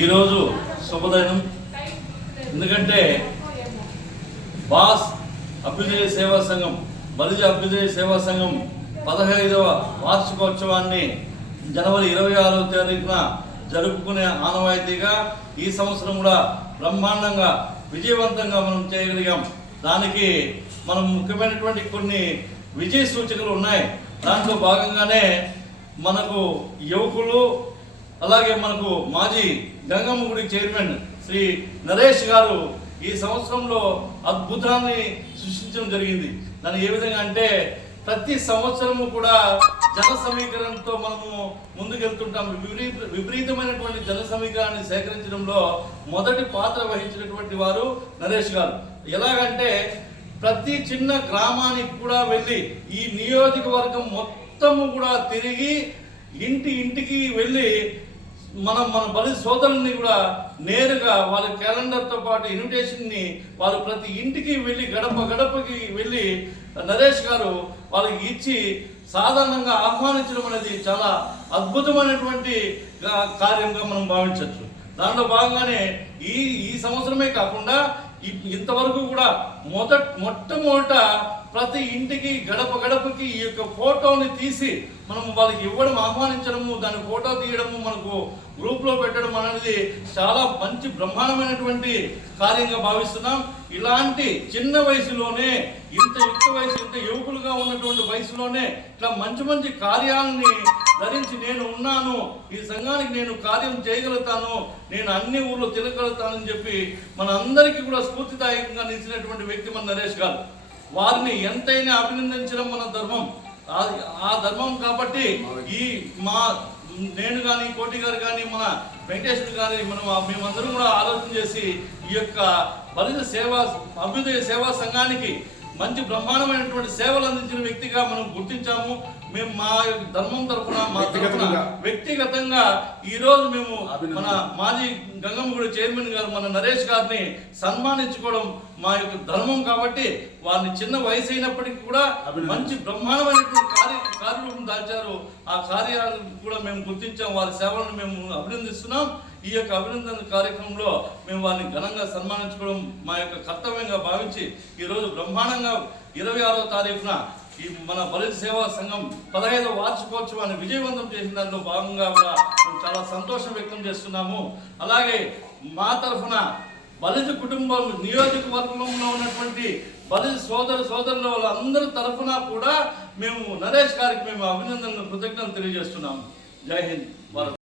ఈరోజు శుభదినం. ఎందుకంటే బాస్ అభ్యుదయ సేవా సంఘం, బలిజ అభ్యుదయ సేవా సంఘం 15వ వార్షికోత్సవాన్ని జనవరి 26వ తారీఖున జరుపుకునే ఆనవాయితీగా ఈ సంవత్సరం కూడా బ్రహ్మాండంగా విజయవంతంగా మనం చేయగలిగాం. దానికి మనం ముఖ్యమైనటువంటి కొన్ని విజయ సూచనలు ఉన్నాయి. దాంట్లో భాగంగానే మనకు యువకులు, అలాగే మనకు మాజీ గంగమ్మ గుడి చైర్మన్ శ్రీ నరేష్ గారు ఈ సంవత్సరంలో అద్భుతాన్ని సృష్టించడం జరిగింది. దాన్ని ఏ విధంగా అంటే, ప్రతి సంవత్సరము కూడా జన సమీకరణతో మనము ముందుకెళ్తుంటాం. విపరీతమైనటువంటి జన సమీకరణాన్ని సేకరించడంలో మొదటి పాత్ర వహించినటువంటి వారు నరేష్ గారు. ఎలాగంటే, ప్రతి చిన్న గ్రామానికి కూడా వెళ్ళి ఈ నియోజకవర్గం మొత్తము కూడా తిరిగి ఇంటికి వెళ్ళి మన బలి సోదరుల్ని కూడా నేరుగా వాళ్ళ క్యాలెండర్తో పాటు ఇన్విటేషన్ని వాళ్ళు ప్రతి ఇంటికి వెళ్ళి గడపకి వెళ్ళి నరేష్ గారు వాళ్ళకి ఇచ్చి సాధారణంగా ఆహ్వానించడం అనేది చాలా అద్భుతమైనటువంటి కార్యంగా మనం భావించవచ్చు. దాంట్లో భాగంగానే ఈ సంవత్సరమే కాకుండా ఇంతవరకు కూడా మొట్టమొదట ప్రతి ఇంటికి గడపకి ఈ యొక్క ఫోటోని తీసి మనం వాళ్ళకి ఇవ్వడం, ఆహ్వానించడము, దాని ఫోటో తీయడము, మనకు గ్రూప్లో పెట్టడం అనేది చాలా మంచి బ్రహ్మాండమైనటువంటి కార్యంగా భావిస్తున్నాం. ఇలాంటి చిన్న వయసులోనే ఇంత యువకులుగా ఉన్నటువంటి వయసులోనే ఇట్లా మంచి కార్యాలని ధరించి నేను ఉన్నాను, ఈ సంఘానికి నేను కార్యం చేయగలుగుతాను, నేను అన్ని ఊర్లో తిరగలుగుతానని చెప్పి మన అందరికీ కూడా స్ఫూర్తిదాయకంగా నిలిచినటువంటి వ్యక్తి మన నరేష్ గారు. వారిని ఎంతైనా అభినందించడం మన ధర్మం. ఆ ధర్మం కాబట్టి నేను కానీ, కోటి గారు కానీ, మన వెంకటేశ్వర్ కానీ, మేమందరం కూడా ఆలోచన చేసి ఈ యొక్క బలిజ అభ్యుదయ సేవా సంఘానికి మంచి బ్రహ్మాండమైనటువంటి సేవలు అందించిన వ్యక్తిగా మనం గుర్తించాము. మేము మా యొక్క ధర్మం తరఫున వ్యక్తిగతంగా ఈరోజు మేము మన మాజీ గంగమ్మ గుడి చైర్మన్ గారు మన నరేష్ గారిని సన్మానించుకోవడం మా యొక్క ధర్మం. కాబట్టి వారిని చిన్న వయసు అయినప్పటికీ కూడా మంచి బ్రహ్మాండమైనటువంటి కార్యరూపం దాల్చారు. ఆ కార్యాలను కూడా మేము గుర్తించాం, వారి సేవలను మేము అభినందిస్తున్నాం. ఈ యొక్క అభినందన కార్యక్రమంలో మేము వారిని ఘనంగా సన్మానించుకోవడం మా యొక్క కర్తవ్యంగా భావించి ఈరోజు బ్రహ్మాండంగా 26వ తారీఖున ఈ మన బలిజ సేవా సంఘం 15వ వార్షికోత్సవాన్ని విజయవంతం చేసిన దాంట్లో భాగంగా కూడా మేము చాలా సంతోషం వ్యక్తం చేస్తున్నాము. అలాగే మా తరఫున బలిజ కుటుంబం నియోజకవర్గంలో ఉన్నటువంటి బలిజ సోదరుల వాళ్ళందరి తరఫున కూడా మేము నరేష్ గారికి మేము అభినందనలు, కృతజ్ఞతలు తెలియజేస్తున్నాము. జై హింద్.